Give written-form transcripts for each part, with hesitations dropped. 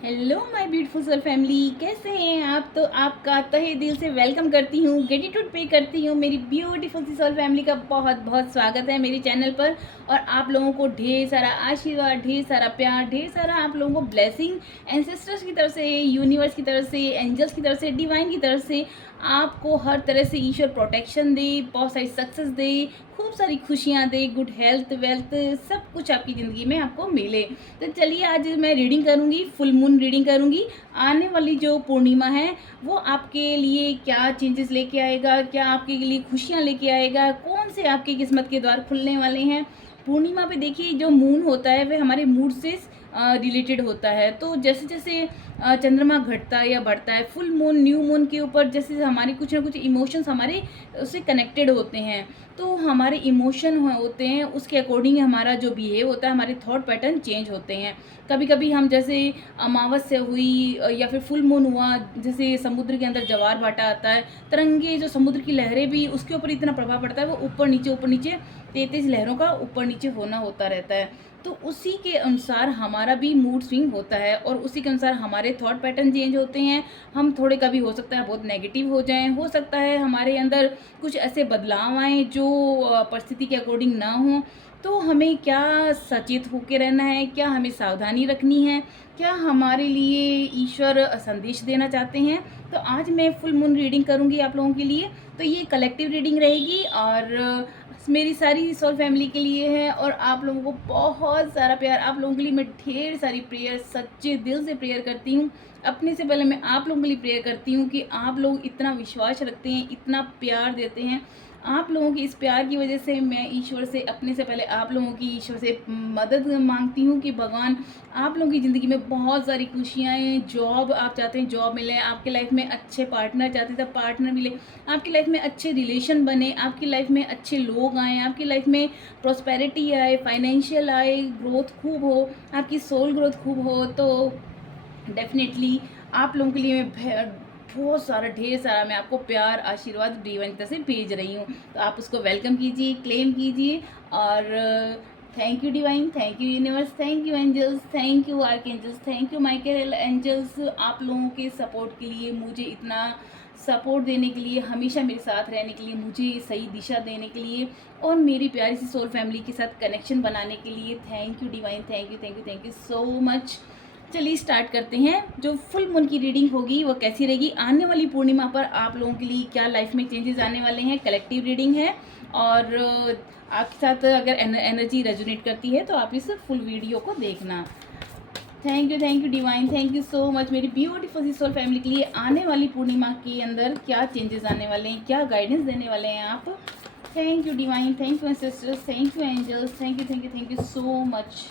Hello my beautiful soul family, कैसे हैं आप। तो आपका तहे दिल से वेलकम करती हूँ, ग्रेटिट्यूड पे करती हूँ। मेरी ब्यूटीफुल सी सोल फैमिली का बहुत बहुत स्वागत है मेरे चैनल पर। और आप लोगों को ढेर सारा आशीर्वाद, ढेर सारा प्यार, ढेर सारा आप लोगों को ब्लेसिंग एंसेस्टर्स की तरफ से, यूनिवर्स की तरफ से, एंजल्स की तरफ से, डिवाइन की तरफ से आपको हर तरह से ईश्वर प्रोटेक्शन दे, बहुत सारी सक्सेस दे, खूब सारी खुशियाँ दे, गुड हेल्थ वेल्थ सब कुछ आपकी ज़िंदगी में आपको मिले। तो चलिए आज मैं रीडिंग करूँगी, फुल मून रीडिंग करूँगी। आने वाली जो पूर्णिमा है वो आपके लिए क्या चेंजेस लेके आएगा, क्या आपके लिए खुशियाँ लेके आएगा, कौन से आपकी किस्मत के द्वार खुलने वाले हैं। पूर्णिमा पे देखिए जो मून होता है वह हमारे मूड से रिलेटेड होता है। तो जैसे जैसे चंद्रमा घटता है या बढ़ता है, फुल मून न्यू मून के ऊपर जैसे हमारी कुछ ना कुछ इमोशंस हमारे उससे कनेक्टेड होते हैं। तो हमारे इमोशन होते हैं, उसके अकॉर्डिंग हमारा जो बिहेव होता है, हमारे थॉट पैटर्न चेंज होते हैं। कभी कभी हम जैसे अमावस्या हुई या फिर फुल मून हुआ, जैसे समुद्र के अंदर ज्वार भाटा आता है, तरंगे जो समुद्र की लहरें भी उसके ऊपर इतना प्रभाव पड़ता है, वो ऊपर नीचे 33 लहरों का ऊपर नीचे होना होता रहता है। तो उसी के अनुसार हमारा भी मूड स्विंग होता है और उसी के अनुसार हमारे थॉट पैटर्न चेंज होते हैं। हम थोड़े कभी हो सकता है बहुत नेगेटिव हो जाएं, हो सकता है हमारे अंदर कुछ ऐसे बदलाव आए जो परिस्थिति के अकॉर्डिंग ना हो। तो हमें क्या सचेत होकर रहना है, क्या हमें सावधानी रखनी है, क्या हमारे लिए ईश्वर संदेश देना चाहते हैं। तो आज मैं फुल मून रीडिंग करूंगी आप लोगों के लिए। तो ये कलेक्टिव रीडिंग रहेगी और मेरी सारी सोल फैमिली के लिए है। और आप लोगों को बहुत सारा प्यार, आप लोगों के लिए मैं ढेर सारी प्रेयर, सच्चे दिल से प्रेयर करती हूँ। अपने से पहले मैं आप लोगों के लिए प्रेयर करती हूँ कि आप लोग इतना विश्वास रखते हैं, इतना प्यार देते हैं। आप लोगों की इस प्यार की वजह से मैं ईश्वर से, अपने से पहले आप लोगों की ईश्वर से मदद मांगती हूँ कि भगवान आप लोगों की ज़िंदगी में बहुत सारी खुशियाँ हैं। जॉब आप चाहते हैं जॉब मिले, आपके लाइफ में अच्छे पार्टनर चाहते हैं तो पार्टनर मिले, आपकी लाइफ में अच्छे रिलेशन बने, आपकी लाइफ में अच्छे लोग आए, आपकी लाइफ में प्रॉस्पेरिटी आए, फाइनेंशियल आए, ग्रोथ खूब हो, आपकी सोल ग्रोथ खूब हो। तो डेफिनेटली आप लोगों के लिए मैं बहुत सारा, ढेर सारा मैं आपको प्यार, आशीर्वाद डिवाइन तरह से भेज रही हूँ। तो आप उसको वेलकम कीजिए, क्लेम कीजिए। और thank you divine, thank you universe, thank you angels, thank you archangels, thank you Michael angels, आप लोगों के सपोर्ट के लिए, मुझे इतना सपोर्ट देने के लिए, हमेशा मेरे साथ रहने के लिए, मुझे सही दिशा देने के लिए और मेरी प्यारी सी सोल फैमिली के साथ कनेक्शन बनाने के लिए thank you divine, thank you thank you thank you so much. चलिए स्टार्ट करते हैं। जो फुल मून की रीडिंग होगी वो कैसी रहेगी, आने वाली पूर्णिमा पर आप लोगों के लिए क्या लाइफ में चेंजेस आने वाले हैं। कलेक्टिव रीडिंग है और आपके साथ अगर एनर्जी रेजोनेट करती है तो आप इस फुल वीडियो को देखना। Thank you divine, thank you so much. मेरी ब्यूटीफुल सी सोल फैमिली के लिए आने वाली पूर्णिमा के अंदर क्या चेंजेस आने वाले हैं, क्या गाइडेंस देने वाले हैं आप। Thank you divine, thank you sisters, thank you angels, thank you so much.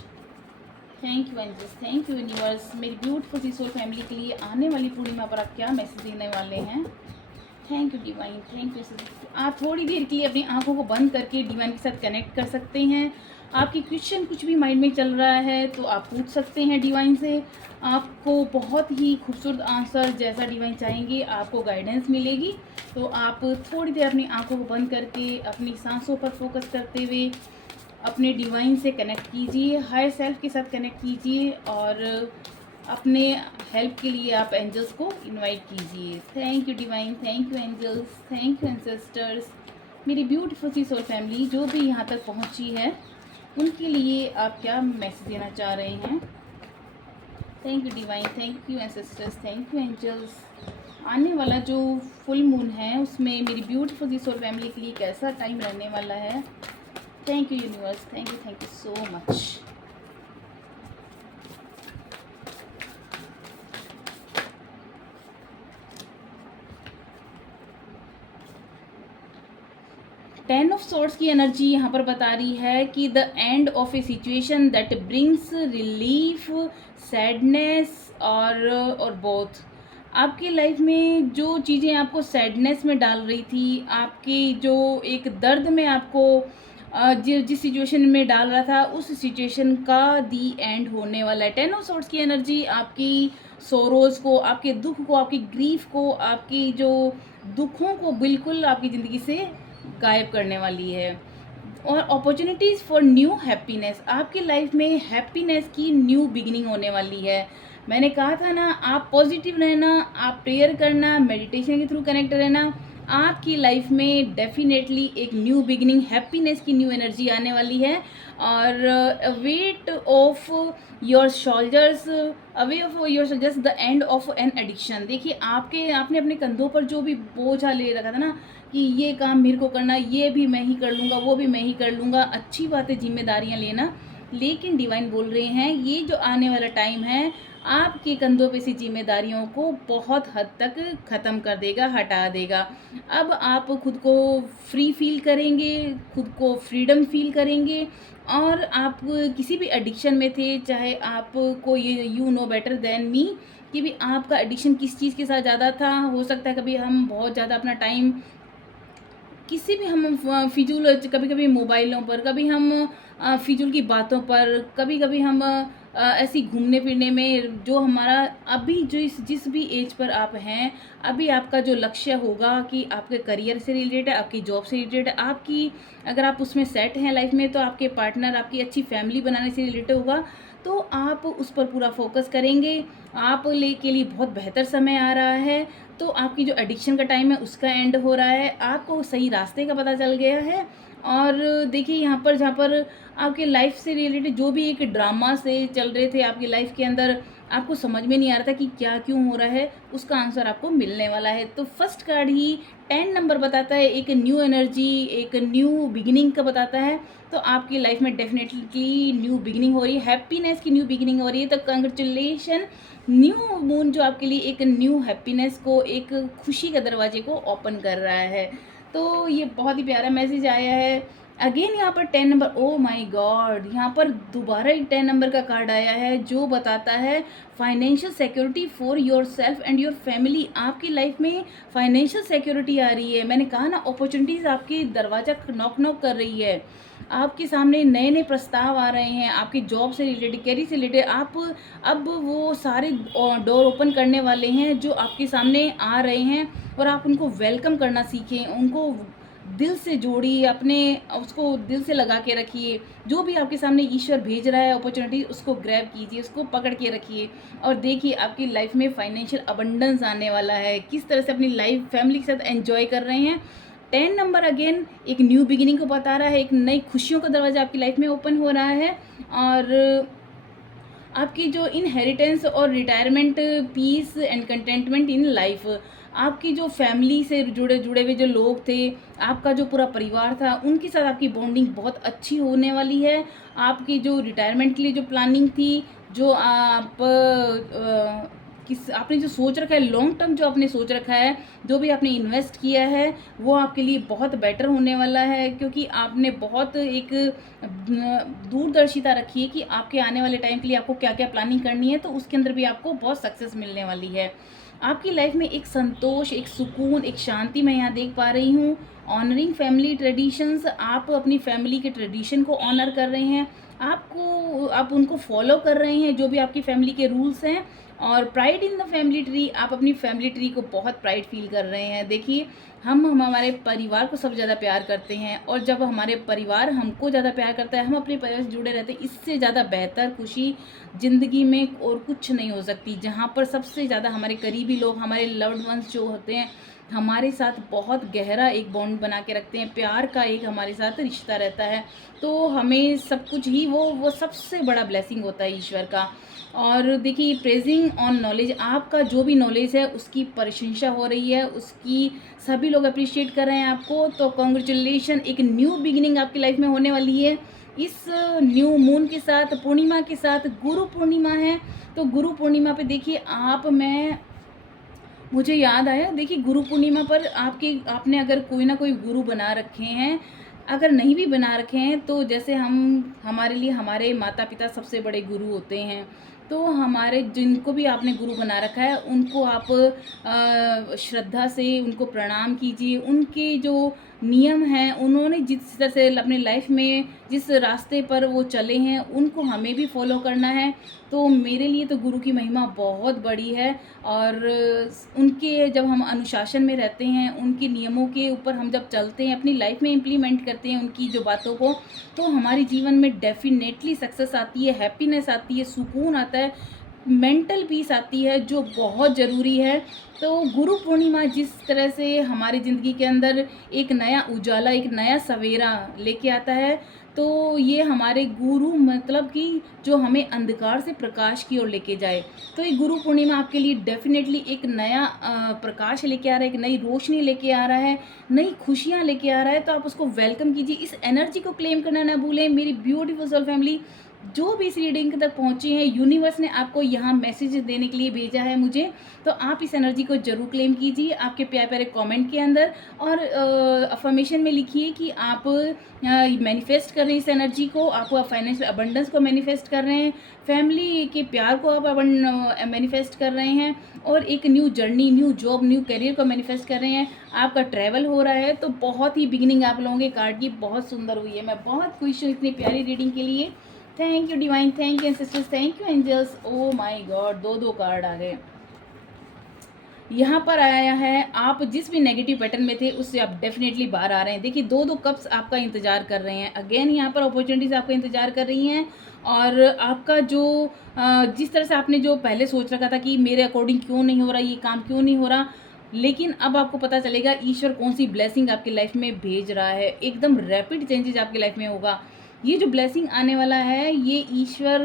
Thank you angels, thank you universe. मेरी ब्यूटीफुल सी सोल फैमिली के लिए आने वाली पूर्णिमा पर आप क्या मैसेज देने वाले हैं। Thank you divine, thank you. आप थोड़ी देर के लिए अपनी आंखों को बंद करके डिवाइन के साथ कनेक्ट कर सकते हैं। आपकी क्वेश्चन कुछ भी माइंड में चल रहा है तो आप पूछ सकते हैं डिवाइन से। आपको बहुत ही खूबसूरत आंसर, जैसा डिवाइन चाहेंगे आपको गाइडेंस मिलेगी। तो आप थोड़ी देर अपनी आंखों को बंद करके अपनी सांसों पर फोकस करते हुए अपने डिवाइन से कनेक्ट कीजिए, हायर सेल्फ के साथ कनेक्ट कीजिए और अपने हेल्प के लिए आप एंजल्स को इनवाइट कीजिए। Thank you divine, thank you angels, thank you ancestors. मेरी ब्यूटीफुल सी सोल फैमिली जो भी यहाँ तक पहुँची है उनके लिए आप क्या मैसेज देना चाह रहे हैं। Thank you divine, thank you ancestors, thank you angels. आने वाला जो फुल मून है उसमें मेरी ब्यूटीफुल सी सोल फैमिली के लिए कैसा टाइम रहने वाला है। Thank you universe, thank you so much. 10 of sorts की एनर्जी यहाँ पर बता रही है कि the end of A situation that brings relief, sadness और बोथ। आपकी लाइफ में जो चीज़ें आपको सैडनेस में डाल रही थी, आपकी जो एक दर्द में आपको जिस सिचुएशन में डाल रहा था, उस सिचुएशन का दी एंड होने वाला है। 10 ऑफ सोर्ट्स की एनर्जी आपकी सोरोज़ को, आपके दुख को, आपकी ग्रीफ को, आपकी जो दुखों को बिल्कुल आपकी ज़िंदगी से गायब करने वाली है। और अपॉर्चुनिटीज़ फॉर न्यू हैप्पीनेस, आपकी लाइफ में हैप्पीनेस की न्यू बिगिनिंग होने वाली है। मैंने कहा था ना, आप पॉजिटिव रहना, आप प्रेयर करना, मेडिटेशन के थ्रू कनेक्ट रहना, आपकी लाइफ में डेफिनेटली एक न्यू बिगिनिंग, हैप्पीनेस की न्यू एनर्जी आने वाली है। और weight of your shoulders, away of your shoulders the end of an addiction. देखिए, आपने अपने कंधों पर जो भी बोझा ले रखा था ना, कि ये काम मेरे को करना, ये भी मैं ही कर लूँगा, वो भी मैं ही कर लूँगा, अच्छी बात है जिम्मेदारियाँ लेना, लेकिन डिवाइन बोल रहे हैं ये जो आने वाला टाइम है आपके कंधों पे से जिम्मेदारियों को बहुत हद तक ख़त्म कर देगा, हटा देगा। अब आप खुद को फ्री फील करेंगे, खुद को फ्रीडम फील करेंगे। और आप किसी भी एडिक्शन में थे, चाहे आपको ये you know better than me कि भी आपका एडिक्शन किस चीज़ के साथ ज़्यादा था। हो सकता है कभी हम बहुत ज़्यादा अपना टाइम किसी भी हम फिजूल, कभी कभी मोबाइलों पर, कभी हम फिजूल की बातों पर, कभी कभी हम ऐसी घूमने फिरने में, जो हमारा अभी जो जिस भी एज पर आप हैं, अभी आपका जो लक्ष्य होगा कि आपके करियर से रिलेटेड है, आपकी जॉब से रिलेटेड है, आपकी अगर आप उसमें सेट हैं लाइफ में, तो आपके पार्टनर, आपकी अच्छी फैमिली बनाने से रिलेटेड होगा, तो आप उस पर पूरा फोकस करेंगे। आप के लिए बहुत बेहतर समय आ रहा है। तो आपकी जो एडिक्शन का टाइम है उसका एंड हो रहा है, आपको सही रास्ते का पता चल गया है। और देखिए, यहाँ पर जहाँ पर आपके लाइफ से रिलेटेड जो भी एक ड्रामा से चल रहे थे आपकी लाइफ के अंदर, आपको समझ में नहीं आ रहा था कि क्या क्यों हो रहा है, उसका आंसर आपको मिलने वाला है। तो फर्स्ट कार्ड ही 10 नंबर बताता है, एक न्यू एनर्जी, एक न्यू बिगिनिंग का बताता है। तो आपकी लाइफ में डेफिनेटली न्यू बिगिनिंग हो रही है, हैप्पीनेस की न्यू बिगिनिंग हो रही है। तो कंग्रेचुलेशन, न्यू मून जो आपके लिए एक न्यू हैप्पीनेस को, एक खुशी के दरवाजे को ओपन कर रहा है। तो ये बहुत ही प्यारा मैसेज आया है। अगेन यहाँ पर 10 नंबर, ओ माय गॉड, यहाँ पर दोबारा एक 10 नंबर का कार्ड आया है जो बताता है financial security for your self and your family. आपकी लाइफ में फाइनेंशियल सिक्योरिटी आ रही है। मैंने कहा ना, अपॉर्चुनिटीज़ आपकी दरवाज़ा नॉक नॉक कर रही है, आपके सामने नए नए प्रस्ताव आ रहे हैं, आपकी जॉब से रिलेटेड, कैरियर से रिलेटेड। आप अब वो सारे डोर ओपन करने वाले हैं जो आपके सामने आ रहे हैं, और आप उनको वेलकम करना सीखें, उनको दिल से जोड़िए, अपने उसको दिल से लगा के रखिए। जो भी आपके सामने ईश्वर भेज रहा है अपॉर्चुनिटी, उसको ग्रैब कीजिए, उसको पकड़ के रखिए, और देखिए आपकी लाइफ में फाइनेंशियल अबंडेंस आने वाला है। किस तरह से अपनी लाइफ फैमिली के साथ एंजॉय कर रहे हैं। 10 नंबर अगेन एक न्यू बिगिनिंग को बता रहा है, एक नई खुशियों का दरवाजा आपकी लाइफ में ओपन हो रहा है। और आपकी जो इनहेरिटेंस और retirement, peace and contentment in life, आपकी जो फैमिली से जुड़े जुड़े हुए जो लोग थे, आपका जो पूरा परिवार था, उनके साथ आपकी बॉन्डिंग बहुत अच्छी होने वाली है। आपकी जो रिटायरमेंट के लिए जो प्लानिंग थी, जो आप किस आपने जो सोच रखा है, लॉन्ग टर्म जो आपने सोच रखा है, जो भी आपने इन्वेस्ट किया है, वो आपके लिए बहुत बेटर होने वाला है। क्योंकि आपने बहुत एक दूरदर्शिता रखी है कि आपके आने वाले टाइम के लिए आपको क्या क्या प्लानिंग करनी है, तो उसके अंदर भी आपको बहुत सक्सेस मिलने वाली है। आपकी लाइफ में एक संतोष, एक सुकून, एक शांति मैं यहाँ देख पा रही हूँ। ऑनरिंग फैमिली ट्रेडिशंस, आप अपनी फैमिली के ट्रेडिशन को ऑनर कर रहे हैं, आप उनको फॉलो कर रहे हैं, जो भी आपकी फैमिली के रूल्स हैं। और pride in the family tree, आप अपनी फैमिली ट्री को बहुत प्राइड फील कर रहे हैं। देखिए, हम हमारे परिवार को सबसे ज़्यादा प्यार करते हैं, और जब हमारे परिवार हमको ज़्यादा प्यार करता है, हम अपने परिवार से जुड़े रहते हैं, इससे ज़्यादा बेहतर खुशी ज़िंदगी में और कुछ नहीं हो सकती। जहाँ पर सबसे ज़्यादा हमारे करीबी लोग, हमारे लव्ड वंस जो होते हैं, हमारे साथ बहुत गहरा एक बॉन्ड बना के रखते हैं, प्यार का एक हमारे साथ रिश्ता रहता है। तो हमें सब कुछ ही वो सबसे बड़ा ब्लेसिंग होता है ईश्वर का। और देखिए, प्रेजिंग ऑन नॉलेज, आपका जो भी नॉलेज है उसकी प्रशंसा हो रही है, उसकी सभी लोग अप्रिशिएट कर रहे हैं आपको। तो कॉन्ग्रेचुलेशन, एक न्यू बिगिनिंग आपकी लाइफ में होने वाली है इस न्यू मून के साथ, पूर्णिमा के साथ। गुरु पूर्णिमा है, तो गुरु पूर्णिमा पे देखिए मुझे याद आया, देखिए गुरु पूर्णिमा पर आपने अगर कोई ना कोई गुरु बना रखे हैं, अगर नहीं भी बना रखे हैं, तो जैसे हमारे लिए हमारे माता पिता सबसे बड़े गुरु होते हैं। तो हमारे जिनको भी आपने गुरु बना रखा है, उनको आप श्रद्धा से उनको प्रणाम कीजिए। उनके जो नियम हैं, उन्होंने जिस तरह से अपने लाइफ में जिस रास्ते पर वो चले हैं, उनको हमें भी फॉलो करना है। तो मेरे लिए तो गुरु की महिमा बहुत बड़ी है। और उनके जब हम अनुशासन में रहते हैं, उनके नियमों के ऊपर हम जब चलते हैं, अपनी लाइफ में इम्प्लीमेंट करते हैं उनकी जो बातों को, तो हमारे जीवन में डेफिनेटली सक्सेस आती है, हैप्पीनेस आती है, सुकून आता है। मेंटल पीस आती है जो बहुत ज़रूरी है। तो गुरु पूर्णिमा जिस तरह से हमारी ज़िंदगी के अंदर एक नया उजाला, एक नया सवेरा लेके आता है, तो ये हमारे गुरु मतलब कि जो हमें अंधकार से प्रकाश की ओर लेके जाए। तो ये गुरु पूर्णिमा आपके लिए डेफ़िनेटली एक नया प्रकाश लेके आ रहा है, एक नई रोशनी लेके आ रहा है, नई खुशियाँ लेके आ रहा है। तो आप उसको वेलकम कीजिए, इस एनर्जी को क्लेम करना ना भूलें। मेरी ब्यूटीफुल सोल फैमिली, जो भी इस रीडिंग तक पहुँची हैं, यूनिवर्स ने आपको यहाँ मैसेज देने के लिए भेजा है मुझे, तो आप इस एनर्जी को ज़रूर क्लेम कीजिए आपके प्यारे-प्यारे कमेंट के अंदर, और अफ़र्मेशन में लिखिए कि आप मैनिफेस्ट कर रहे हैं इस एनर्जी को, आप फाइनेंशियल अबंडेंस को मैनिफेस्ट कर रहे हैं, फैमिली के प्यार को आप मैनिफेस्ट कर रहे हैं, और एक new journey, new job, new career को मैनिफेस्ट कर रहे हैं। आपका ट्रैवल हो रहा है, तो बहुत ही बिगिनिंग आप लोगों के कार्ड की बहुत सुंदर हुई है। मैं बहुत खुश हूँ इतनी प्यारी रीडिंग के लिए। Thank you divine, thank you ancestors, thank you angels. Oh my god, दो कार्ड आ गए। यहाँ पर आया है, आप जिस भी नेगेटिव पैटर्न में थे उससे आप डेफिनेटली बाहर आ रहे हैं। देखिए, दो कप्स आपका इंतजार कर रहे हैं। अगेन यहाँ पर अपॉर्चुनिटीज़ आपका इंतजार कर रही हैं, और आपका जो जिस तरह से आपने जो पहले सोच रखा था कि मेरे अकॉर्डिंग क्यों नहीं हो रहा, ये काम क्यों नहीं हो रहा, लेकिन अब आपको पता चलेगा ईश्वर कौन सी ब्लेसिंग आपकी लाइफ में भेज रहा है। एकदम रैपिड चेंजेस आपकी लाइफ में होगा। ये जो ब्लेसिंग आने वाला है, ये ईश्वर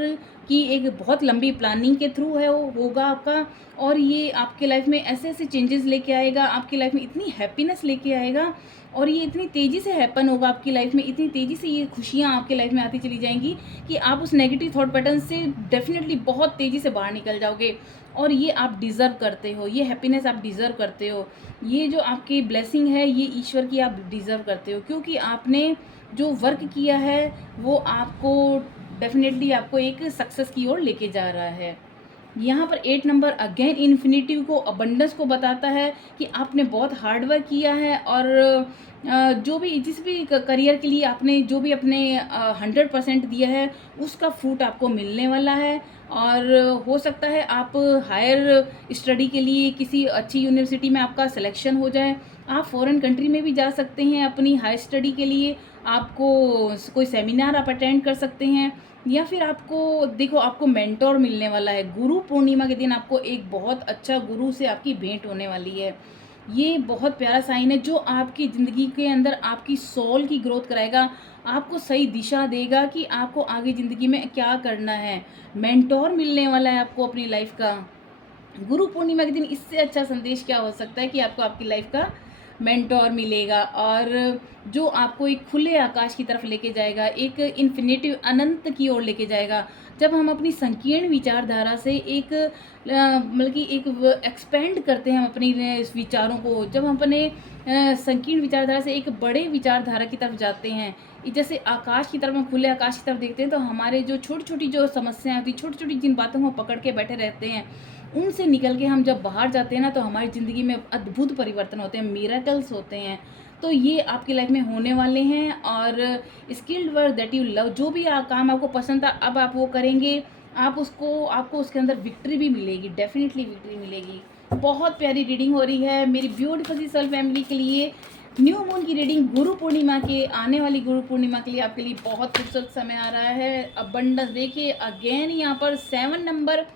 की एक बहुत लंबी प्लानिंग के थ्रू है, वो होगा आपका, और ये आपके लाइफ में ऐसे ऐसे चेंजेस लेके आएगा, आपकी लाइफ में इतनी हैप्पीनेस लेके आएगा, और ये इतनी तेज़ी से हैपन होगा आपकी लाइफ में, इतनी तेज़ी से ये खुशियाँ आपके लाइफ में आती चली जाएंगी कि आप उस नेगेटिव थॉट पैटर्न से डेफिनेटली बहुत तेज़ी से बाहर निकल जाओगे। और ये आप डिज़र्व करते हो, ये हैप्पीनेस आप डिज़र्व करते हो, ये जो आपकी ब्लेसिंग है ये ईश्वर की आप डिज़र्व करते हो, क्योंकि आपने जो वर्क किया है वो आपको डेफिनेटली आपको एक सक्सेस की ओर लेके जा रहा है। यहाँ पर 8 नंबर अगेन इन्फिनिटिव को, अबंडेंस को बताता है कि आपने बहुत हार्ड वर्क किया है, और जो भी जिस भी करियर के लिए आपने जो भी अपने 100% दिया है उसका फ्रूट आपको मिलने वाला है। और हो सकता है आप हायर स्टडी के लिए किसी अच्छी यूनिवर्सिटी में आपका सिलेक्शन हो जाए, आप फॉरेन कंट्री में भी जा सकते हैं अपनी हाई स्टडी के लिए, आपको कोई सेमिनार आप अटेंड कर सकते हैं, या फिर आपको देखो आपको मेंटोर मिलने वाला है। गुरु पूर्णिमा के दिन आपको एक बहुत अच्छा गुरु से आपकी भेंट होने वाली है। ये बहुत प्यारा साइन है जो आपकी ज़िंदगी के अंदर आपकी सोल की ग्रोथ कराएगा, आपको सही दिशा देगा कि आपको आगे ज़िंदगी में क्या करना है। मेंटोर मिलने वाला है आपको अपनी लाइफ का। गुरु पूर्णिमा के दिन इससे अच्छा संदेश क्या हो सकता है कि आपको आपकी लाइफ का मेंटोर मिलेगा, और जो आपको एक खुले आकाश की तरफ लेके जाएगा, एक इन्फिनिटिव अनंत की ओर लेके जाएगा। जब हम अपनी संकीर्ण विचारधारा से एक मतलब कि एक एक्सपेंड करते हैं हम अपनी इस विचारों को, जब हम अपने संकीर्ण विचारधारा से एक बड़े विचारधारा की तरफ जाते हैं, जैसे आकाश की तरफ, हम खुले आकाश की तरफ देखते हैं, तो हमारे जो छोटी छोटी जो समस्याएं होती, छोटी छोटी जिन बातों को पकड़ के बैठे रहते हैं, उनसे निकल के हम जब बाहर जाते हैं ना, तो हमारी ज़िंदगी में अद्भुत परिवर्तन होते हैं, मिरेकल्स होते हैं। तो ये आपकी लाइफ में होने वाले हैं। और skilled work that you love, जो भी काम आपको पसंद था अब आप वो करेंगे, आपको उसके अंदर विक्ट्री भी मिलेगी, डेफिनेटली विक्ट्री मिलेगी। बहुत प्यारी रीडिंग हो रही है मेरी ब्यूटीफुल सी सोल फैमिली के लिए। न्यू मून की रीडिंग गुरु पूर्णिमा के, आने वाली गुरु पूर्णिमा के लिए आपके लिए बहुत खूबसूरत समय आ रहा है। अबंडेंस देखिए अगेन यहाँ पर 7 नंबर,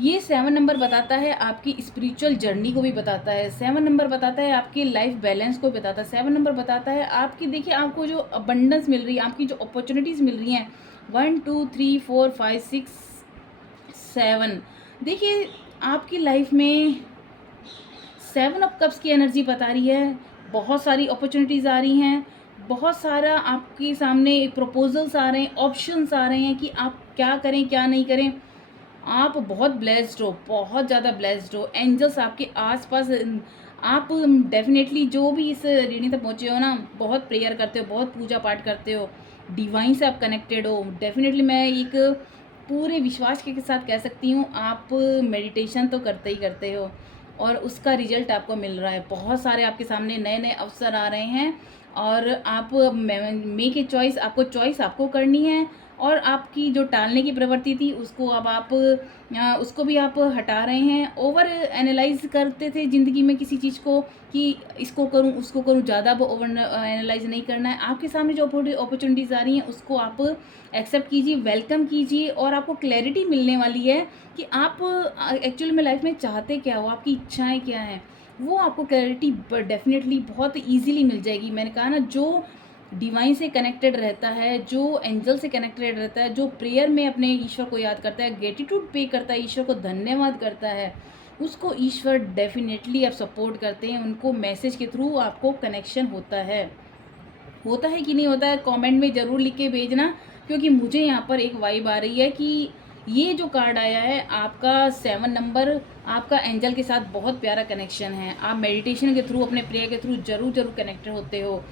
ये 7 नंबर बताता है आपकी स्पिरिचुअल जर्नी को भी बताता है। 7 नंबर बताता है आपकी लाइफ बैलेंस को बताता है। 7 नंबर बताता है आपकी, देखिए आपको जो अबंडेंस मिल रही है, आपकी जो अपॉर्चुनिटीज़ मिल रही हैं, 1 2 3 4 5 6 7, देखिए आपकी लाइफ में 7 ऑफ कप्स की एनर्जी बता रही है। बहुत सारी अपॉर्चुनिटीज़ आ रही हैं, बहुत सारा आपके सामने प्रपोजल्स आ रहे हैं, ऑप्शंस आ रहे हैं कि आप क्या करें क्या नहीं करें। आप बहुत ब्लेस्ड हो, बहुत ज़्यादा ब्लेस्ड हो। एंजल्स आपके आसपास, आप डेफिनेटली जो भी इस रीडिंग तक पहुँचे हो ना, बहुत प्रेयर करते हो, बहुत पूजा पाठ करते हो, डिवाइन से आप कनेक्टेड हो। डेफिनेटली मैं एक पूरे विश्वास के साथ कह सकती हूँ, आप मेडिटेशन तो करते ही करते हो, और उसका रिजल्ट आपको मिल रहा है। बहुत सारे आपके सामने नए नए अवसर आ रहे हैं, और आप मेक ए चॉइस, आपको चॉइस आपको करनी है। और आपकी जो टालने की प्रवृत्ति थी उसको अब आप उसको भी आप हटा रहे हैं। ओवर एनालाइज करते थे ज़िंदगी में किसी चीज़ को कि इसको करूं उसको करूं, ज़्यादा अब ओवर एनालाइज नहीं करना है। आपके सामने जो अपॉर्चुनिटीज़ आ रही हैं उसको आप एक्सेप्ट कीजिए, वेलकम कीजिए, और आपको क्लैरिटी मिलने वाली है कि आप एक्चुअली में लाइफ में चाहते क्या हो, आपकी इच्छाएं क्या हैं, वो आपको क्लैरिटी डेफिनेटली बहुत ईजीली मिल जाएगी। मैंने कहा ना, जो डिवाइन से कनेक्टेड रहता है, जो एंजल से कनेक्टेड रहता है, जो प्रेयर में अपने ईश्वर को याद करता है, ग्रेटिट्यूड पे करता है, ईश्वर को धन्यवाद करता है, उसको ईश्वर डेफिनेटली आप सपोर्ट करते हैं। उनको मैसेज के थ्रू आपको कनेक्शन होता है कि नहीं होता है, कमेंट में ज़रूर लिख के भेजना। क्योंकि मुझे यहाँ पर एक वाइब आ रही है कि ये जो कार्ड आया है आपका 7 नंबर, आपका एंजल के साथ बहुत प्यारा कनेक्शन है। आप मेडिटेशन के थ्रू, अपने प्रेयर के थ्रू ज़रूर कनेक्टेड होते हो।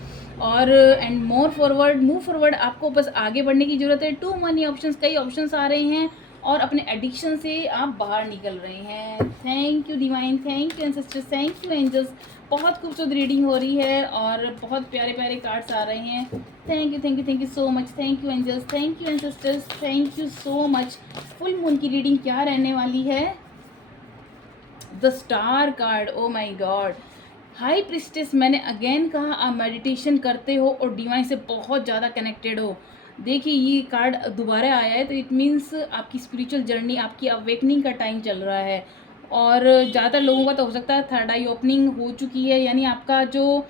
और एंड मूव फॉरवर्ड, आपको बस आगे बढ़ने की ज़रूरत है। टू मनी ऑप्शंस, कई ऑप्शंस आ रहे हैं और अपने एडिक्शन से आप बाहर निकल रहे हैं। Thank you divine, thank you ancestors, thank you angels. बहुत खूबसूरत रीडिंग हो रही है और बहुत प्यारे प्यारे कार्ड्स आ रहे हैं। Thank you so much, thank you angels, thank you ancestors, thank you so much. Full moon की रीडिंग क्या रहने वाली है? The star card, oh my god. High priestess, मैंने अगेन कहा आप मेडिटेशन करते हो और डिवाइन से बहुत ज़्यादा कनेक्टेड हो। देखिए ये कार्ड दोबारा आया है तो इट मीन्स आपकी स्पिरिचुअल जर्नी, आपकी अवेकनिंग का टाइम चल रहा है। और ज़्यादातर लोगों का तो हो सकता है थर्ड आई ओपनिंग हो चुकी है, यानी आपका जो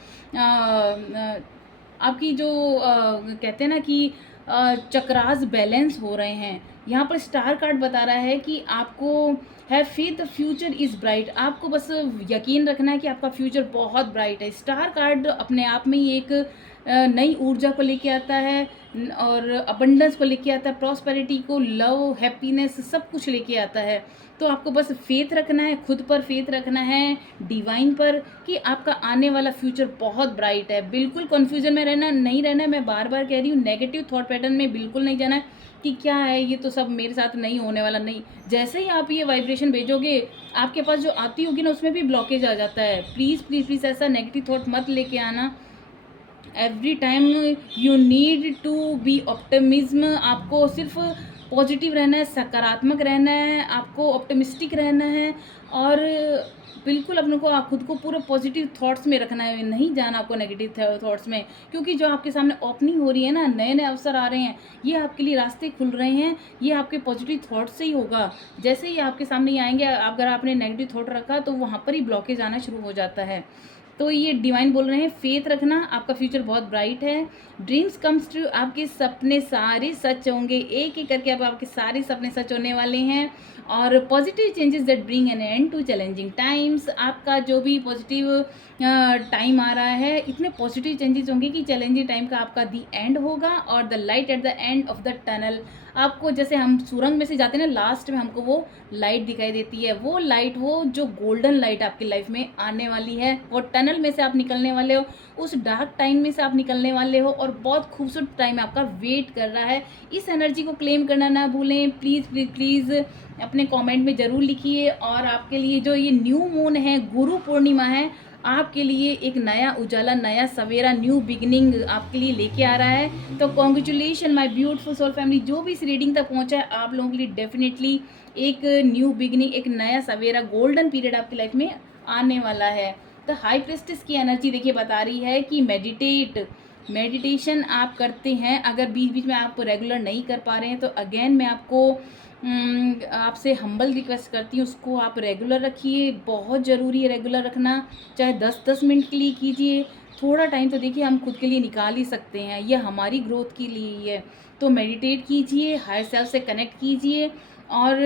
आपकी जो कहते हैं ना कि चक्रास बैलेंस हो रहे हैं। यहाँ पर स्टार कार्ड बता रहा है कि आपको have faith, the future is bright. आपको बस यकीन रखना है कि आपका फ्यूचर बहुत ब्राइट है। स्टार कार्ड अपने आप में ही एक नई ऊर्जा को लेके आता है और अबंडेंस को लेके आता है, प्रॉस्पेरिटी को, लव, हैप्पीनेस, सब कुछ लेके आता है। तो आपको बस फेथ रखना है, खुद पर फेथ रखना है, डिवाइन पर, कि आपका आने वाला फ्यूचर बहुत ब्राइट है। बिल्कुल कन्फ्यूजन में नहीं रहना है। मैं बार बार कह रही हूँ, नेगेटिव थॉट पैटर्न में बिल्कुल नहीं जाना है कि क्या है ये तो सब मेरे साथ नहीं होने वाला। नहीं, जैसे ही आप ये वाइब्रेशन भेजोगे आपके पास जो आती होगी ना उसमें भी ब्लॉकेज आ जाता है। प्लीज़ प्लीज़ प्लीज़ ऐसा नेगेटिव थॉट मत लेके आना। Every time you need to be optimism. आपको सिर्फ पॉजिटिव रहना है, सकारात्मक रहना है, आपको ऑप्टिमिस्टिक रहना है और बिल्कुल अपने को खुद को पूरा पॉजिटिव थॉट्स में रखना है, नहीं जाना आपको नेगेटिव थॉट्स में। क्योंकि जो आपके सामने ओपनिंग हो रही है ना, नए नए अवसर आ रहे हैं, ये आपके लिए रास्ते खुल रहे हैं, ये आपके पॉजिटिव थॉट से ही होगा। जैसे ही आपके सामने ये आएंगे, अगर आपने नेगेटिव थॉट रखा तो वहाँ पर ही ब्लॉकेज आना शुरू हो जाता है। तो ये डिवाइन बोल रहे हैं फेथ रखना, आपका फ्यूचर बहुत ब्राइट है। ड्रीम्स कम्स ट्रू, आपके सपने सारे सच होंगे, एक एक करके अब आपके सारे सपने सच होने वाले हैं। और positive changes that bring an end to challenging times, आपका जो भी पॉजिटिव टाइम आ रहा है, इतने पॉजिटिव चेंजेस होंगे कि चैलेंजिंग टाइम का आपका दी एंड होगा। और the light at the end of the tunnel, आपको जैसे हम सुरंग में से जाते हैं ना, लास्ट में हमको वो लाइट दिखाई देती है, वो लाइट, वो जो गोल्डन लाइट आपकी लाइफ में आने वाली है, वो टनल में से आप निकलने वाले हो, उस डार्क टाइम में से आप निकलने वाले हो और बहुत खूबसूरत टाइम आपका वेट कर रहा है। इस एनर्जी को क्लेम करना ना भूलें। प्लीज़ प्लीज़ प्लीज़ अपने कमेंट में ज़रूर लिखिए। और आपके लिए जो ये न्यू मून है, गुरु पूर्णिमा है, आपके लिए एक नया उजाला, नया सवेरा, न्यू बिगनिंग आपके लिए लेके आ रहा है। तो congratulation my beautiful soul family, जो भी इस रीडिंग तक पहुंचा है, आप लोगों के लिए डेफिनेटली एक न्यू बिगनिंग, एक नया सवेरा, गोल्डन पीरियड आपकी लाइफ में आने वाला है। तो हाई प्रेस्टिस की एनर्जी देखिए बता रही है कि मेडिटेशन आप करते हैं, अगर बीच बीच में आप रेगुलर नहीं कर पा रहे हैं तो अगेन मैं आपको आपसे हम्बल रिक्वेस्ट करती हूँ, उसको आप रेगुलर रखिए। बहुत ज़रूरी है रेगुलर रखना, चाहे 10-10 मिनट के लिए कीजिए। थोड़ा टाइम तो देखिए हम खुद के लिए निकाल ही सकते हैं, ये हमारी ग्रोथ के लिए ही है। तो मेडिटेट कीजिए, हायर सेल्फ से कनेक्ट कीजिए और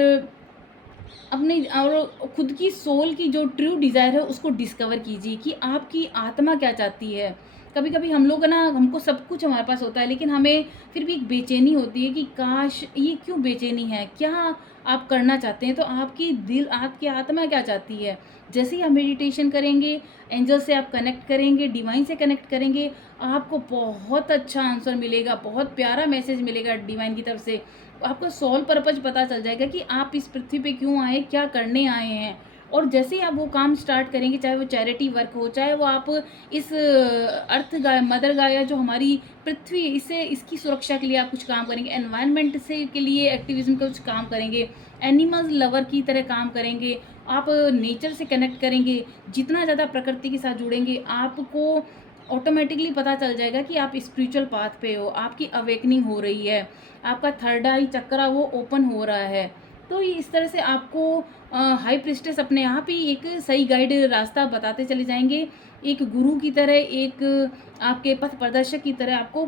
अपने और खुद की सोल की जो ट्रू डिज़ायर है उसको डिस्कवर कीजिए कि आपकी आत्मा क्या चाहती है। कभी कभी हम लोग ना, हमको सब कुछ हमारे पास होता है लेकिन हमें फिर भी एक बेचैनी होती है कि काश, ये क्यों बेचैनी है, क्या आप करना चाहते हैं, तो आपकी दिल, आपकी आत्मा क्या चाहती है। जैसे ही आप मेडिटेशन करेंगे, एंजल से आप कनेक्ट करेंगे, डिवाइन से कनेक्ट करेंगे, आपको बहुत अच्छा आंसर मिलेगा, बहुत प्यारा मैसेज मिलेगा डिवाइन की तरफ से। आपको सोल पर्पज पता चल जाएगा कि आप इस पृथ्वी पे क्यों आए, क्या करने आए हैं। और जैसे ही आप वो काम स्टार्ट करेंगे, चाहे वो चैरिटी वर्क हो, चाहे वो आप इस अर्थ गाय, मदर गाया जो हमारी पृथ्वी, इसे इसकी सुरक्षा के लिए आप कुछ काम करेंगे, एनवायरनमेंट से के लिए एक्टिविज्म का कुछ काम करेंगे, एनिमल्स लवर की तरह काम करेंगे, आप नेचर से कनेक्ट करेंगे, जितना ज़्यादा प्रकृति के साथ जुड़ेंगे, आपको ऑटोमेटिकली पता चल जाएगा कि आप स्पिरिचुअल पाथ पे हो, आपकी अवेकनिंग हो रही है, आपका थर्ड आई चक्रा वो ओपन हो रहा है। तो ये इस तरह से आपको हाई प्रिस्टेस अपने आप ही एक सही गाइड रास्ता बताते चले जाएंगे, एक गुरु की तरह, एक आपके पथ प्रदर्शक की तरह आपको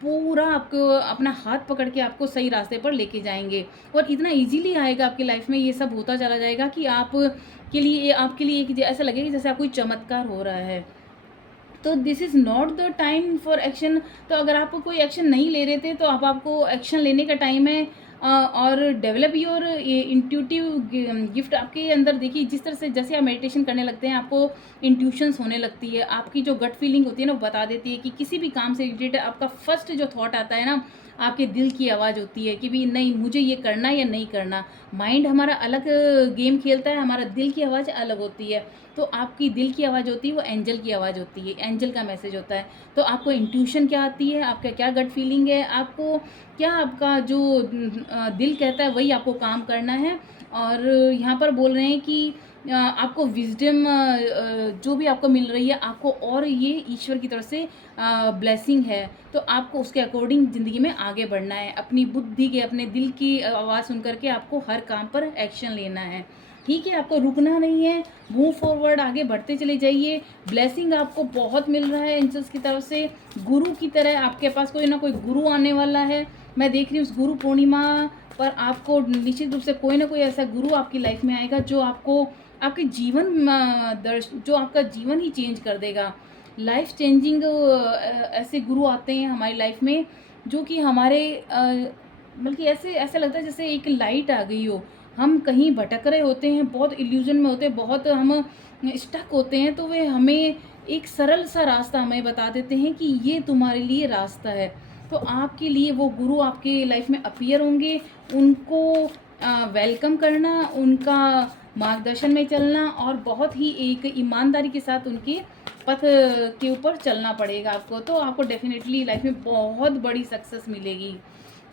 पूरा आपको अपना हाथ पकड़ के आपको सही रास्ते पर लेके जाएंगे। और इतना इजीली आएगा आपकी लाइफ में, ये सब होता चला जाएगा कि आपके लिए एक ऐसा लगेगा जैसे आप कोई चमत्कार हो रहा है। तो this is not the time for action. तो अगर आप कोई एक्शन नहीं ले रहे थे तो अब आपको एक्शन लेने का टाइम है। और डेवलप योर इंट्यूटिव गिफ्ट आपके अंदर। देखिए जिस तरह से जैसे आप मेडिटेशन करने लगते हैं आपको इंट्यूशंस होने लगती है, आपकी जो गट फीलिंग होती है ना वो बता देती है कि किसी भी काम से रिलेटेड आपका फर्स्ट जो थॉट आता है ना, आपके दिल की आवाज़ होती है कि भी नहीं मुझे ये करना या नहीं करना। माइंड हमारा अलग गेम खेलता है, हमारा दिल की आवाज़ अलग होती है। तो आपकी दिल की आवाज़ होती है वो एंजल की आवाज़ होती है, एंजल का मैसेज होता है। तो आपको इंट्यूशन क्या आती है, आपका क्या गट फीलिंग है, आपको क्या आपका जो दिल कहता है वही आपको काम करना है। और यहाँ पर बोल रहे हैं कि आपको विजडम जो भी आपको मिल रही है आपको, और ये ईश्वर की तरफ से ब्लेसिंग है, तो आपको उसके अकॉर्डिंग ज़िंदगी में आगे बढ़ना है। अपनी बुद्धि के, अपने दिल की आवाज़ सुन करके आपको हर काम पर एक्शन लेना है। ठीक है, आपको रुकना नहीं है, मूव फॉरवर्ड, आगे बढ़ते चले जाइए। ब्लेसिंग आपको बहुत मिल रहा है एंजल्स की तरफ से, गुरु की तरह आपके पास कोई ना कोई गुरु आने वाला है। मैं देख रही हूँ उस गुरु पूर्णिमा पर आपको निश्चित रूप से कोई ना कोई ऐसा गुरु आपकी लाइफ में आएगा जो आपको आपके जीवन जो आपका जीवन ही चेंज कर देगा। लाइफ चेंजिंग ऐसे गुरु आते हैं हमारी लाइफ में जो कि हमारे बल्कि ऐसे लगता है जैसे एक लाइट आ गई हो। हम कहीं भटक रहे होते हैं, बहुत इल्यूजन में होते हैं, बहुत हम स्टक होते हैं, तो वे हमें एक सरल सा रास्ता हमें बता देते हैं कि ये तुम्हारे लिए रास्ता है। तो आपके लिए वो गुरु आपके लाइफ में अपीयर होंगे, उनको वेलकम करना, उनका मार्गदर्शन में चलना और बहुत ही एक ईमानदारी के साथ उनके पथ के ऊपर चलना पड़ेगा आपको। तो आपको डेफिनेटली लाइफ में बहुत बड़ी सक्सेस मिलेगी।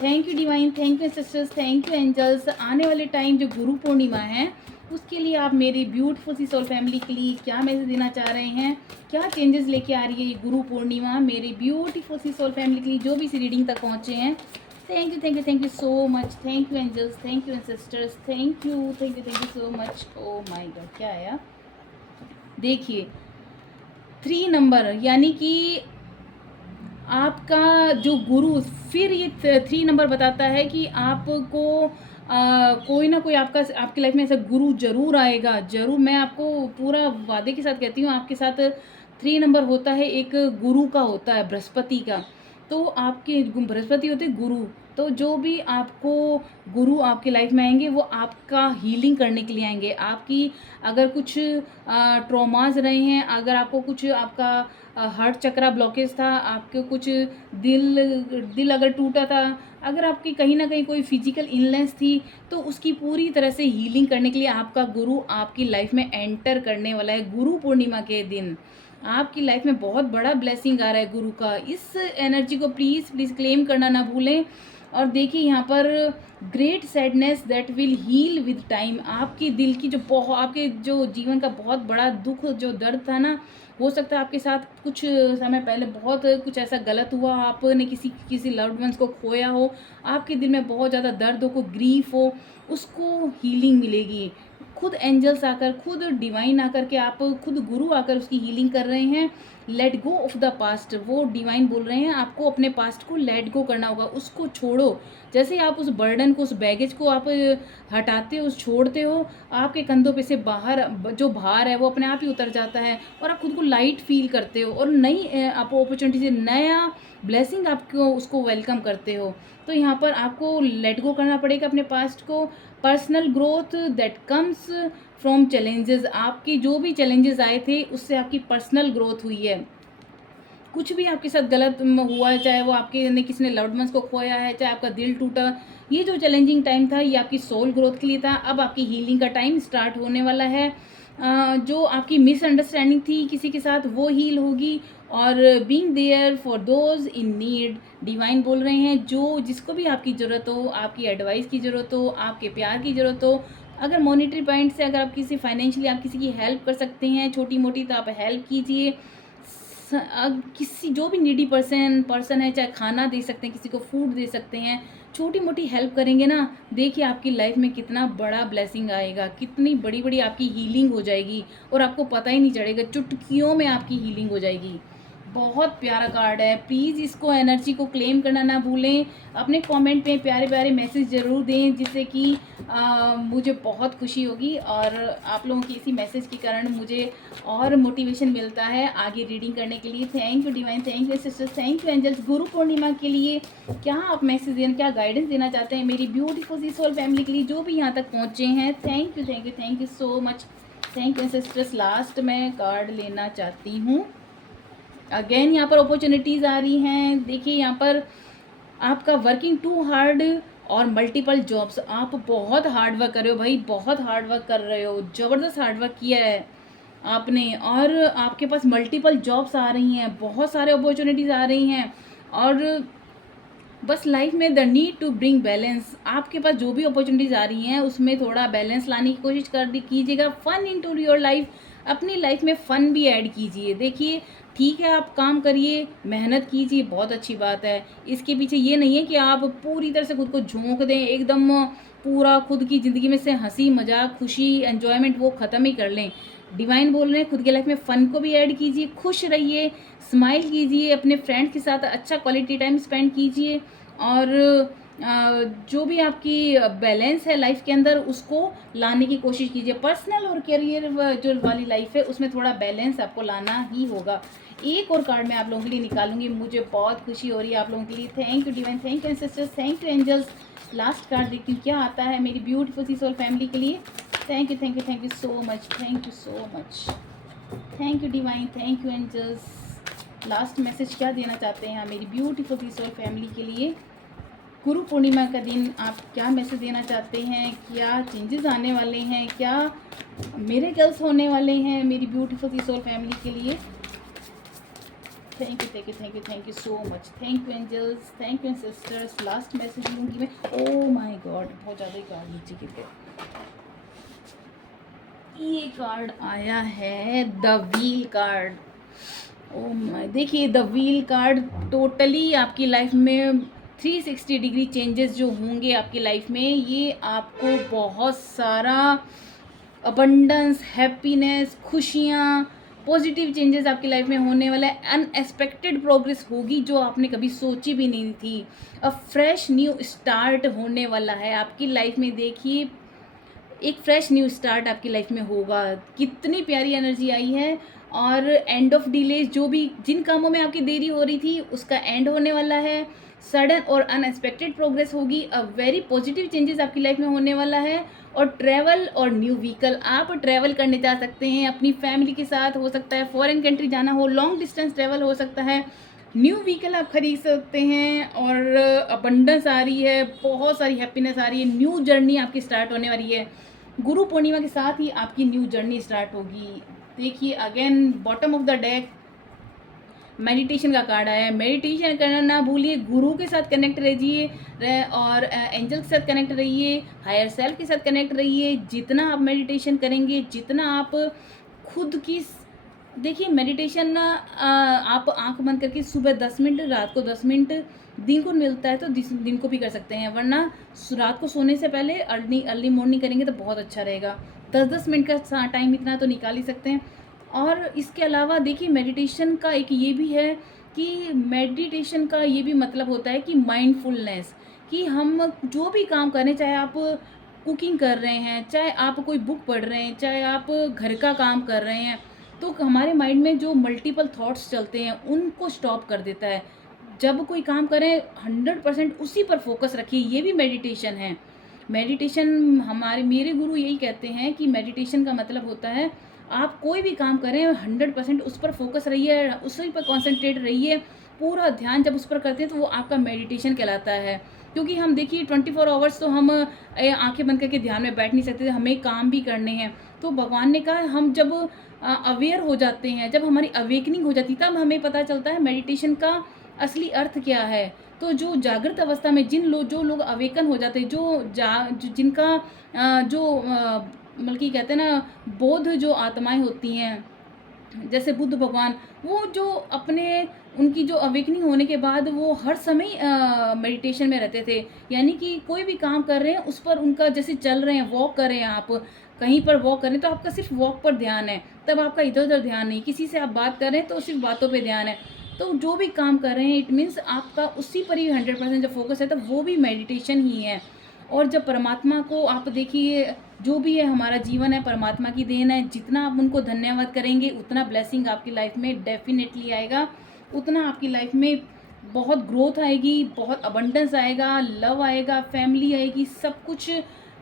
Thank you divine, thank you sisters, thank you angels. आने वाले टाइम जो गुरु पूर्णिमा है उसके लिए आप मेरी ब्यूटीफुल सी सोल फैमिली के लिए क्या मैसेज देना चाह रहे हैं, क्या चेंजेस लेके आ रही है ये गुरु पूर्णिमा मेरी ब्यूटीफुल सी सोल फैमिली के लिए जो भी इस रीडिंग तक पहुँचे हैं। Thank you, thank you, thank you so much. Thank you angels, thank you sisters, thank you, thank you, thank you so much. Oh my god, क्या आया? देखिए 3 नंबर, यानी कि आपका जो गुरु, फिर ये 3 नंबर बताता है कि आपको कोई ना कोई आपकी लाइफ में ऐसा गुरु जरूर आएगा, जरूर। मैं आपको पूरा वादे के साथ कहती हूँ, आपके साथ 3 नंबर होता है, एक गुरु का होता है, बृहस्पति का। तो आपके बृहस्पति होते गुरु, तो जो भी आपको गुरु आपकी लाइफ में आएंगे वो आपका हीलिंग करने के लिए आएंगे। आपकी अगर कुछ ट्रॉमाज रहे हैं, अगर आपको कुछ आपका हार्ट चक्रा ब्लॉकेज था, आपके कुछ दिल अगर टूटा था, अगर आपकी कहीं ना कहीं कोई फिजिकल इलनेस थी, तो उसकी पूरी तरह से हीलिंग करने के लिए आपका गुरु आपकी लाइफ में एंटर करने वाला है। गुरु पूर्णिमा के दिन आपकी लाइफ में बहुत बड़ा ब्लेसिंग आ रहा है गुरु का। इस एनर्जी को प्लीज़ प्लीज़ क्लेम करना ना भूलें। और देखिए यहाँ पर great sadness that will heal with time. आपकी दिल की आपके जो जीवन का बहुत बड़ा दुख, जो दर्द था ना, हो सकता है आपके साथ कुछ समय पहले बहुत कुछ ऐसा गलत हुआ, आपने किसी लव्ड वंस को खोया हो, आपके दिल में बहुत ज़्यादा दर्द हो, को ग्रीफ हो, उसको हीलिंग मिलेगी। खुद एंजल्स आकर, खुद डिवाइन आकर के, आप खुद गुरु आकर उसकी हीलिंग कर रहे हैं। Let go of the past, वो डिवाइन बोल रहे हैं आपको अपने पास्ट को लेट गो करना होगा, उसको छोड़ो। जैसे आप उस बर्डन को, उस बैगेज को आप हटाते हो, छोड़ते हो, आपके कंधों पे से बाहर जो भार है वो अपने आप ही उतर जाता है और आप खुद को लाइट फील करते हो और नई आप अपॉर्चुनिटी से नया ब्लेसिंग आपको उसको वेलकम करते हो। तो यहाँ पर आपको लेट गो करना पड़ेगा अपने पास्ट को। Personal growth that comes from challenges, आपकी जो भी चैलेंजेस आए थे उससे आपकी पर्सनल ग्रोथ हुई है। कुछ भी आपके साथ गलत हुआ है, चाहे वो आपके ने किसी ने लव्ड वंस को खोया है, चाहे आपका दिल टूटा, ये जो चैलेंजिंग टाइम था ये आपकी सोल ग्रोथ के लिए था। अब आपकी हीलिंग का टाइम स्टार्ट होने वाला है। जो आपकी मिसअंडरस्टैंडिंग थी किसी के साथ वो हील होगी। और being there for those in need, divine बोल रहे हैं जो जिसको भी आपकी ज़रूरत हो, आपकी एडवाइस की ज़रूरत हो, आपके प्यार की ज़रूरत हो, अगर मॉनेटरी पॉइंट से अगर आप किसी फाइनेंशियली आप किसी की हेल्प कर सकते हैं छोटी मोटी, तो आप हेल्प कीजिए। किसी जो भी नीडी पर्सन है, चाहे खाना दे सकते हैं, किसी को फूड दे सकते हैं, छोटी मोटी हेल्प करेंगे ना, देखिए आपकी लाइफ में कितना बड़ा ब्लेसिंग आएगा, कितनी बड़ी बड़ी आपकी हीलिंग हो जाएगी और आपको पता ही नहीं चलेगा, चुटकियों में आपकी हीलिंग हो जाएगी। बहुत प्यारा कार्ड है। प्लीज़ इसको एनर्जी को क्लेम करना ना भूलें। अपने कमेंट में प्यारे प्यारे मैसेज ज़रूर दें, जिससे कि मुझे बहुत खुशी होगी और आप लोगों की इसी मैसेज के कारण मुझे और मोटिवेशन मिलता है आगे रीडिंग करने के लिए। Thank you divine, thank you sisters, thank you angels. Guru Purnima के लिए क्या आप मैसेज देना, क्या गाइडेंस देना चाहते हैं मेरी ब्यूटीफुल सी सोल फैमिली के लिए, जो भी यहाँ तक पहुँचे हैं। Thank you thank you thank you so much. Thank you sisters. Last में कार्ड लेना चाहती हूँ। अगेन यहाँ पर अपॉर्चुनिटीज़ आ रही हैं। देखिए यहाँ पर आपका वर्किंग टू हार्ड और मल्टीपल जॉब्स, आप बहुत हार्ड वर्क कर रहे हो भाई, बहुत हार्ड वर्क कर रहे हो, ज़बरदस्त हार्ड वर्क किया है आपने, और आपके पास मल्टीपल जॉब्स आ रही हैं, बहुत सारे अपॉर्चुनिटीज़ आ रही हैं। और बस लाइफ में the need to bring balance, आपके पास जो भी अपॉर्चुनिटीज़ आ रही हैं उसमें थोड़ा बैलेंस लाने की कोशिश कीजिएगा। Fun into your life, अपनी लाइफ में फ़न भी ऐड कीजिए। देखिए ठीक है, आप काम करिए, मेहनत कीजिए, बहुत अच्छी बात है। इसके पीछे ये नहीं है कि आप पूरी तरह से खुद को झोंक दें, एकदम पूरा खुद की ज़िंदगी में से हंसी मजाक खुशी एन्जॉयमेंट वो ख़त्म ही कर लें। डिवाइन बोल रहे हैं खुद के लाइफ में फ़न को भी ऐड कीजिए, खुश रहिए, स्माइल कीजिए, अपने फ्रेंड्स के साथ अच्छा क्वालिटी टाइम स्पेंड कीजिए। और जो भी आपकी बैलेंस है लाइफ के अंदर उसको लाने की कोशिश कीजिए। पर्सनल और करियर जो वाली लाइफ है उसमें थोड़ा बैलेंस आपको लाना ही होगा। एक और कार्ड मैं आप लोगों के लिए निकालूंगी, मुझे बहुत खुशी हो रही है आप लोगों के लिए। Thank you divine, thank you sisters, thank you angels. Last card देखती हूँ क्या आता है मेरी ब्यूटीफुल सी सोल फैमिली के लिए। Thank you thank you thank you so much, thank you so much, thank you divine, thank you angels. Last message क्या देना चाहते हैं मेरी ब्यूटीफुल सी सोल फैमिली के लिए। गुरु पूर्णिमा का दिन आप क्या मैसेज देना चाहते हैं, क्या चेंजेस आने वाले हैं, क्या मिरेकल्स होने वाले हैं मेरी ब्यूटीफुल सी सोल फैमिली के लिए। Thank you thank you thank you thank you so much, thank you angels, thank you sisters. Last message लूँगी मैं। ओह माय गॉड, बहुत ज़्यादा ही कार्ड नीचे गिर गए। ये कार्ड आया है the wheel card. Oh my, देखिए द व्हील कार्ड टोटली आपकी लाइफ में 360 डिग्री चेंजेस जो होंगे आपकी लाइफ में, ये आपको बहुत सारा अबंडेंस, हैप्पीनेस, खुशियाँ, पॉजिटिव चेंजेस आपकी लाइफ में होने वाला है। अनएक्सपेक्टेड प्रोग्रेस होगी जो आपने कभी सोची भी नहीं थी। अ फ्रेश न्यू स्टार्ट होने वाला है आपकी लाइफ में। देखिए एक फ्रेश न्यू स्टार्ट आपकी लाइफ में होगा। कितनी प्यारी एनर्जी आई है। और एंड ऑफ डिलेज, जो भी जिन कामों में आपकी देरी हो रही थी उसका एंड होने वाला है। सडन और अनएक्सपेक्टेड प्रोग्रेस होगी। अ वेरी पॉजिटिव चेंजेस आपकी लाइफ में होने वाला है। और ट्रैवल और न्यू व्हीकल, आप ट्रैवल करने जा सकते हैं अपनी फैमिली के साथ, हो सकता है फॉरेन कंट्री जाना हो, लॉन्ग डिस्टेंस ट्रैवल हो सकता है, न्यू व्हीकल आप खरीद सकते हैं। और अबंडेंस आ रही है, बहुत सारी हैप्पीनेस आ रही है, न्यू जर्नी आपकी स्टार्ट होने वाली है। गुरु पूर्णिमा के साथ ही आपकी न्यू जर्नी स्टार्ट होगी। देखिए again bottom of the deck meditation का कार्ड आया है। मेडिटेशन करना ना भूलिए, गुरु के साथ कनेक्ट रहिए और एंजल के साथ कनेक्ट रहिए, हायर सेल्फ के साथ कनेक्ट रहिए। जितना आप मेडिटेशन करेंगे, जितना आप खुद की, देखिए मेडिटेशन ना आप आंख बंद करके सुबह 10 मिनट, रात को 10 मिनट, दिन को मिलता है तो दिन को भी कर सकते हैं, वरना रात को सोने से पहले अर्ली मॉर्निंग करेंगे तो बहुत अच्छा रहेगा। 10-10 मिनट का टाइम इतना तो निकाल ही सकते हैं। और इसके अलावा देखिए मेडिटेशन का एक ये भी है कि मेडिटेशन का ये भी मतलब होता है कि माइंडफुलनेस, कि हम जो भी काम करें, चाहे आप कुकिंग कर रहे हैं, चाहे आप कोई बुक पढ़ रहे हैं, चाहे आप घर का काम कर रहे हैं, तो हमारे माइंड में जो मल्टीपल थॉट्स चलते हैं उनको स्टॉप कर देता है। जब कोई काम करें 100% उसी पर फोकस रखिए, ये भी मेडिटेशन है। मेडिटेशन मेरे गुरु यही कहते हैं कि मेडिटेशन का मतलब होता है आप कोई भी काम करें 100% उस पर फोकस रहिए, उसी पर कॉन्सेंट्रेट रहिए, पूरा ध्यान जब उस पर करते हैं तो वो आपका मेडिटेशन कहलाता है। क्योंकि हम देखिए 24 आवर्स तो हम आंखें बंद करके ध्यान में बैठ नहीं सकते, हमें काम भी करने हैं। तो भगवान ने कहा हम जब अवेयर हो जाते हैं, जब हमारी अवेकनिंग हो जाती है, तब हमें पता चलता है मेडिटेशन का असली अर्थ क्या है। तो जो जागृत अवस्था में जो लोग अवेकन हो जाते हैं, जिनका बल्कि कहते हैं ना बोध जो आत्माएं होती हैं, जैसे बुद्ध भगवान, वो जो अपने उनकी जो अवेकनिंग होने के बाद वो हर समय मेडिटेशन में रहते थे। यानी कि कोई भी काम कर रहे हैं उस पर उनका, जैसे चल रहे हैं, वॉक कर रहे हैं, आप कहीं पर वॉक कर रहे हैं तो आपका सिर्फ वॉक पर ध्यान है, तब आपका इधर उधर ध्यान नहीं। किसी से आप बात कर रहे हैं तो सिर्फ बातों पे ध्यान है। तो जो भी काम कर रहे हैं इट मीन्स आपका उसी पर ही 100% जो फोकस है, तो वो भी मेडिटेशन ही है। और जब परमात्मा को आप देखिए, जो भी है हमारा जीवन है परमात्मा की देन है, जितना आप उनको धन्यवाद करेंगे उतना ब्लेसिंग आपकी लाइफ में डेफिनेटली आएगा, उतना आपकी लाइफ में बहुत ग्रोथ आएगी, बहुत अबंडेंस आएगा, लव आएगा, फैमिली आएगी, सब कुछ,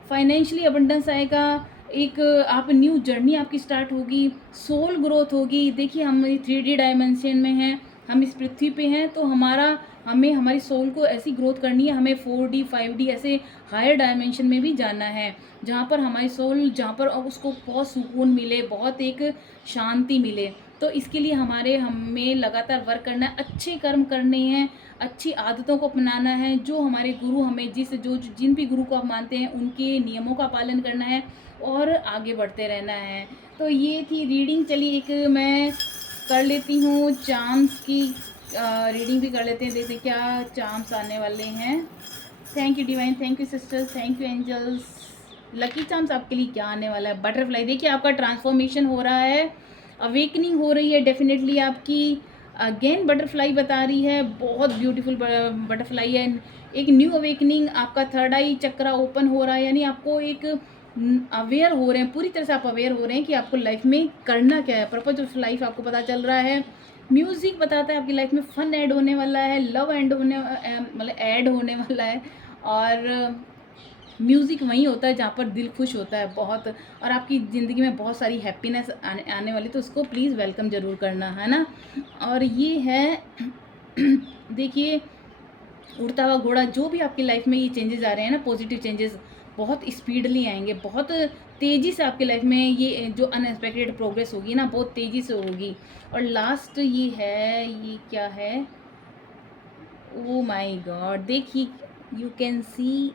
फाइनेंशियली अबंडेंस आएगा, एक आप न्यू जर्नी आपकी स्टार्ट होगी, सोल ग्रोथ होगी। देखिए हम 3D डायमेंशन में हैं, हम इस पृथ्वी पे हैं, तो हमें हमारी सोल को ऐसी ग्रोथ करनी है, हमें 4D 5D ऐसे हायर डायमेंशन में भी जाना है, जहाँ पर हमारी सोल, जहाँ पर उसको बहुत सुकून मिले, बहुत एक शांति मिले। तो इसके लिए हमें लगातार वर्क करना है, अच्छे कर्म करने हैं, अच्छी आदतों को अपनाना है, जो हमारे गुरु हमें जिन भी गुरु को आप मानते हैं उनके नियमों का पालन करना है और आगे बढ़ते रहना है। तो ये थी रीडिंग। चलिए एक मैं कर लेती हूँ चार्म्स की रीडिंग भी कर लेते हैं, देखते क्या चार्म्स आने वाले हैं। Thank you divine, thank you sisters, thank you angels. Lucky charms आपके लिए क्या आने वाला है? बटरफ्लाई। देखिए आपका ट्रांसफॉर्मेशन हो रहा है, अवेकनिंग हो रही है डेफिनेटली आपकी। अगेन बटरफ्लाई बता रही है, बहुत ब्यूटीफुल बटरफ्लाई है। एक न्यू अवेकनिंग, आपका थर्ड आई चक्रा ओपन हो रहा है, यानी आपको एक अवेयर हो रहे हैं, पूरी तरह से आप अवेयर हो रहे हैं कि आपको लाइफ में करना क्या है, पर्पज ऑफ लाइफ आपको पता चल रहा है। म्यूज़िक बताता है आपकी लाइफ में फन ऐड होने वाला है, लव ऐड होने वाला है। और म्यूज़िक वहीं होता है जहाँ पर दिल खुश होता है बहुत, और आपकी ज़िंदगी में बहुत सारी हैप्पीनेस आने वाली, तो उसको प्लीज़ वेलकम ज़रूर करना है ना। और ये है देखिए उड़ता हुआ घोड़ा, जो भी आपकी लाइफ में ये चेंजेस आ रहे हैं ना, पॉजिटिव चेंजेस बहुत स्पीडली आएंगे, बहुत तेज़ी से आपकी लाइफ में ये जो अनएक्सपेक्टेड प्रोग्रेस होगी ना, बहुत तेज़ी से होगी। और लास्ट ये है, ये क्या है, ओ माय गॉड, देखिए यू कैन सी,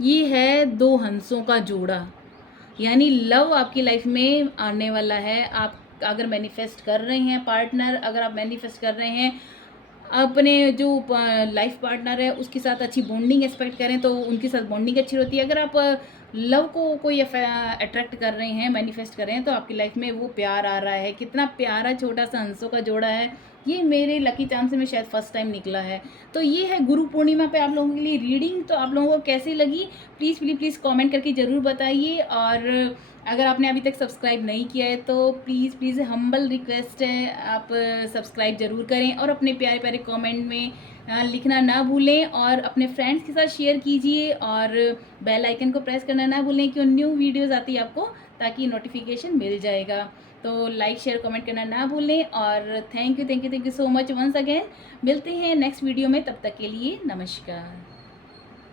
ये है 2 हंसों का जोड़ा, यानी लव आपकी लाइफ में आने वाला है। आप अगर मैनिफेस्ट कर रहे हैं पार्टनर, अगर आप मैनिफेस्ट कर रहे हैं अपने जो लाइफ पार्टनर है उसके साथ अच्छी बॉन्डिंग एक्सपेक्ट करें तो उनके साथ बॉन्डिंग अच्छी होती है। अगर आप लव को कोई अट्रैक्ट कर रहे हैं, मैनिफेस्ट कर रहे हैं, तो आपकी लाइफ में वो प्यार आ रहा है। कितना प्यारा छोटा सा हंसों का जोड़ा है, ये मेरे लकी चार्म से मैं शायद फर्स्ट टाइम निकला है। तो ये है गुरु पूर्णिमा पे आप लोगों के लिए रीडिंग। तो आप लोगों को कैसी लगी प्लीज़ प्लीज़ प्लीज़ कमेंट करके ज़रूर बताइए। और अगर आपने अभी तक सब्सक्राइब नहीं किया है तो प्लीज़ प्लीज़ हम्बल रिक्वेस्ट है, आप सब्सक्राइब ज़रूर करें और अपने प्यारे प्यारे कमेंट में लिखना ना भूलें और अपने फ्रेंड्स के साथ शेयर कीजिए और बेल आइकन को प्रेस करना ना भूलें कि न्यू वीडियोज़ आती है आपको, ताकि नोटिफिकेशन मिल जाएगा। तो लाइक शेयर कमेंट करना ना भूलें। और thank you so much once again. मिलते हैं नेक्स्ट वीडियो में, तब तक के लिए नमस्कार।